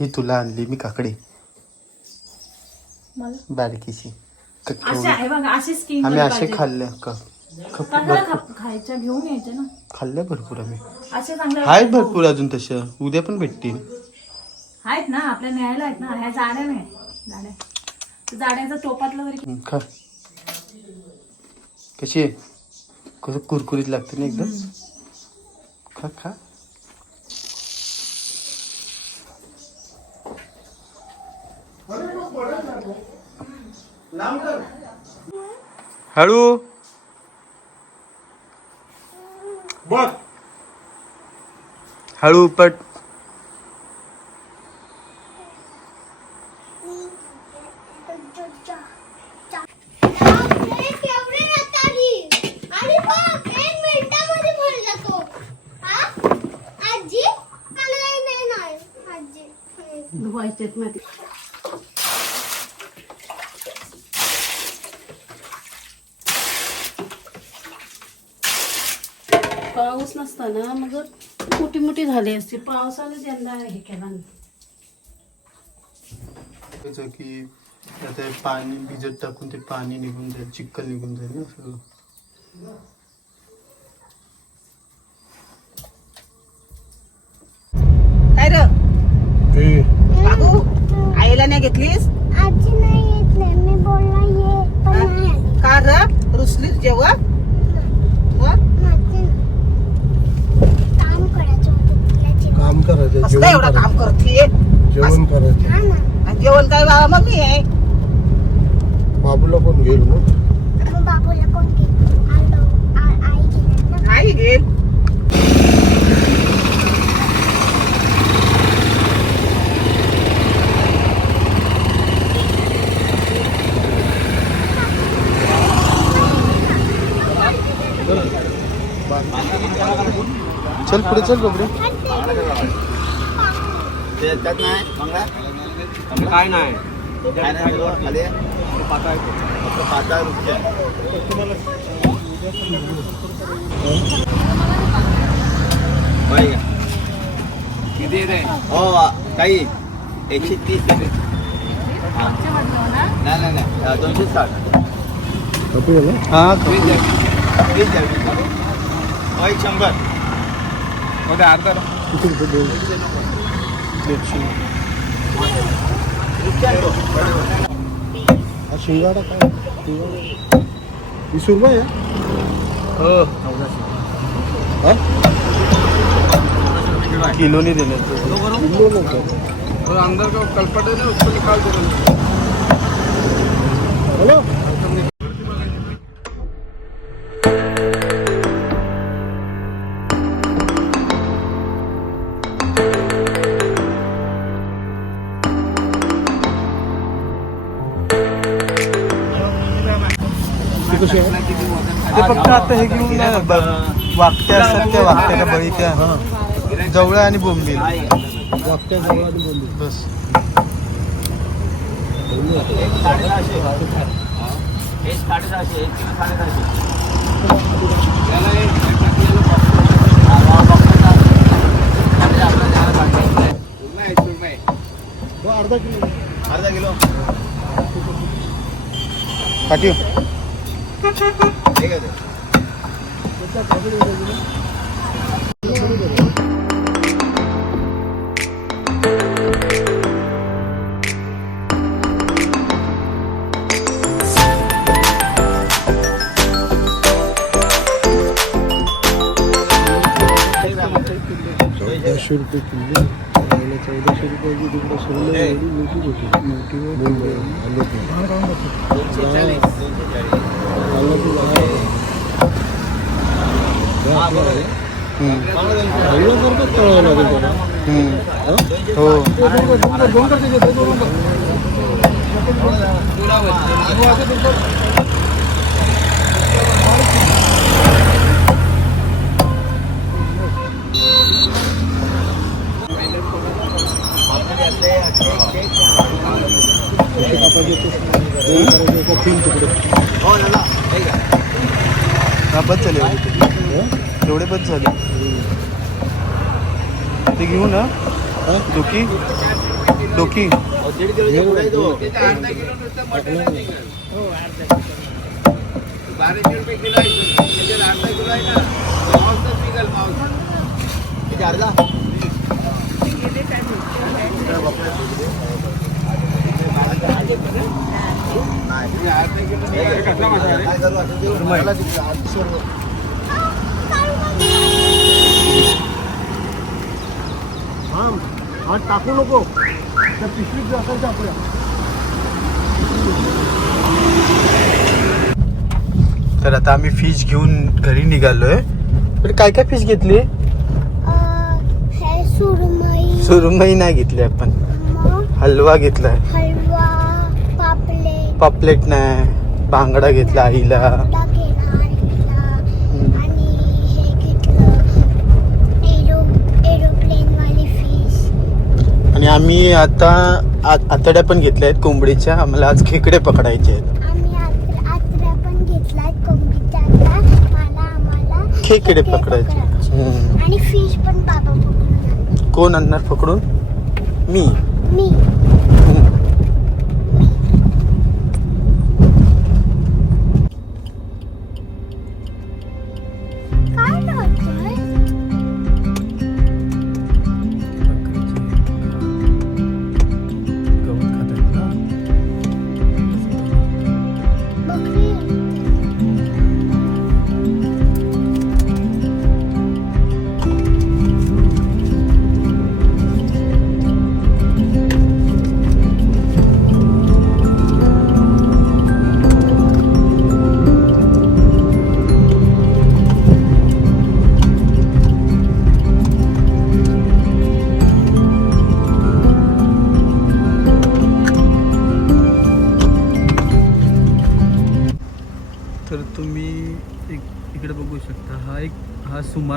ही तुला आणली मी काकडी. बारकीशी. आम्ही असे खाल्ले का ख- कशाला भरपूर- खा- खायच्या घेऊन यायचे ना. खाल्ले भरपूर आम्ही. आहेत भरपूर अजून तशा उद्या पण भेटतील. आहेत ना आपल्या न्यायला आहेत ना. ह्या जाड्या नाही. जाड्या. जाड्याचा टोपातलं वगैरे खा. कशी आहे? कसं कुरकुरीत लागते ना एकदम? खा खा. हळू. बघ. हळू पट केवढे रताळी आणि बघ एक मिनिटामध्ये भर जातो हा आजी नाही नाही नाही आजी धुवायचेत मध्ये पाऊस नसताना मग मोठी मोठी झाली असती. पावसाने यंदा हे केला की आता हे पाणी भिजत टाकून ते पाणी निघून जाईल चिक्कल निघून जाईल ना सगळं. काय र? ते. बाबू आईला नाही घेतलीस? आजी नाही. बाबा मम्मी आहे बाबूला पण घेईल मग मग बाबूला कोण घेईल आलो आ- आई घेणार ना आई घेईल चल पुढे चल बबडे काय नाही. किती रे? हो काही. एकशे तीस रुपये नाही नाही नाही. दोनशे साठ. हा वीस द्या. वीस द्या, वीस द्या. हो, एक शंभरमध्ये अर्धा हा शिंगाडा काय? वीस रुपये आहे? हा? किलोनी देण्यात किलो नको. अंदर का कलपट है ना उसको निकाल दो हॅलो? कशी आहे? ते फक्त आता हे घेऊन ना, असतात त्या वाकट्याला बळी त्या जवळ आणि बोंबील. वाकट्या जवळ आणि बोलली बस. अर्धा किलो अर्धा किलो पाठी ठीक आहे ते. चौदाशे रुपये किलो पहिला चौदाशे रुपयाची तिकडे सोनं एवढी मोठी होती मोठी मुंबई आलो ते बरोबर हम्म. पहिल्यासारखंच तळावं लागेल त्याला हम्म. हा? हो कसे कापायचे ते दोन करायचे का तीन तुकडे हो हा बस झाले एवढे बस झाले ते घेऊ ना डोकी डोकी. आहे बाराशे रुपये किलो आहे अर्धा किलो आहे ना किती अर्धा हा टाकू नको त्या पिशवीत असायचं आपल्या तर आता आम्ही फिश घेऊन घरी निघालोय. पण काय काय फिश घेतली? सुरमई. सुरमई नाही घेतली आपण. हलवा घेतलाय. पापलेट नाही बांगडा घेतला आईला. आणि आम्ही आता आतड्या पण घेतल्या आहेत कोंबडीच्या. आम्हाला आज खेकडे पकडायचे आहेत. खेकडे पकडायचे. आणि फिश पण बाबा. कोण आणणार पकडून? मी. मी.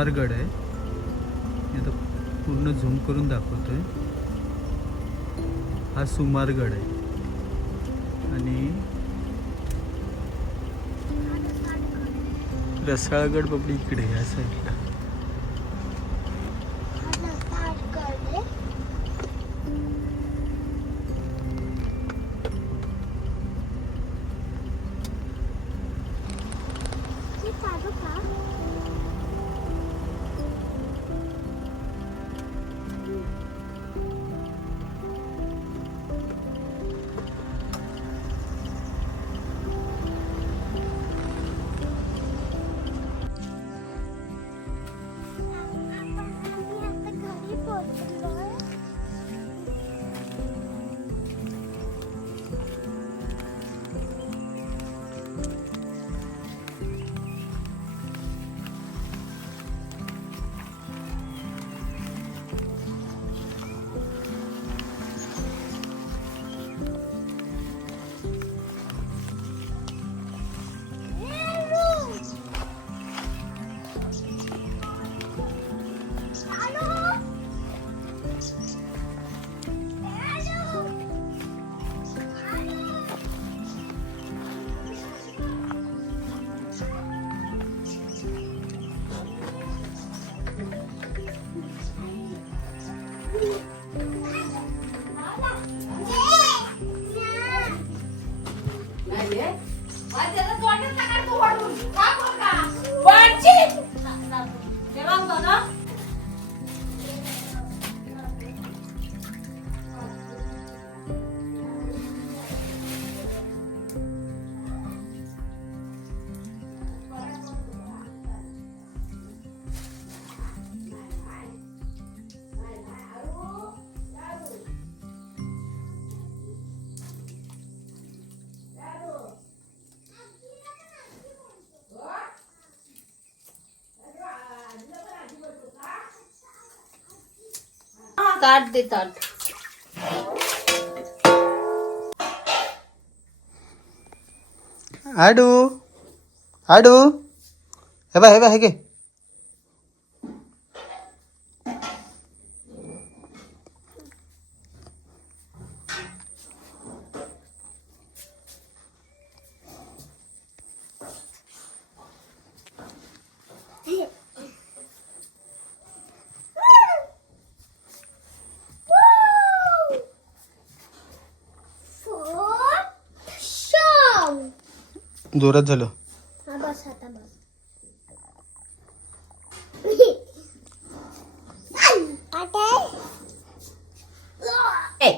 हा आहे. मी आता पूर्ण झूम करून दाखवतोय. हा सुमारगड आहे. आणि रसाळगड बाबडी इकडे या साईडला 我还接着说 ताट दे ताट आडू आडू हे बा हे बा हे घे. जोरात झालं. हा बस आता बस. ए,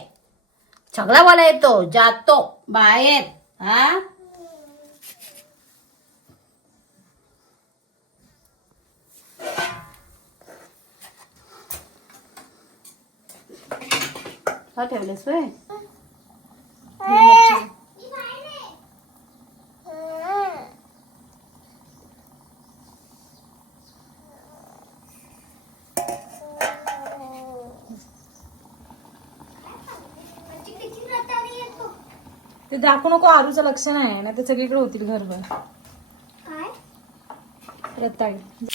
सगळा मला येतो जातो बाहेर हा? हा ठेवलेस होय? ते दाखवू नको आरूचं लक्ष नाही ना ते सगळीकडे होतील घरभर. काय? रताळी.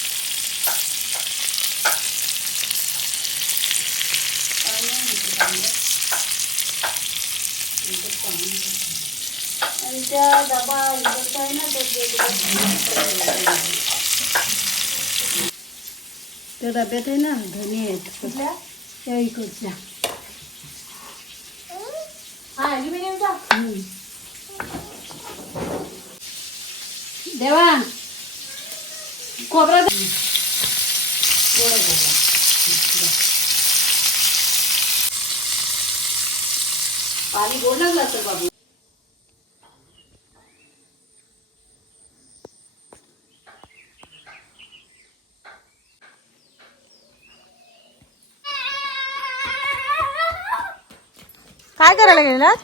त्या डब्यात आहे ना धने आहेत. कुठल्या? त्या इकडच्या. हा अल्युमिनियमचा देवा खोबरं दे. पाणी गोड लागलं असेल बाबू काय करायला गेलात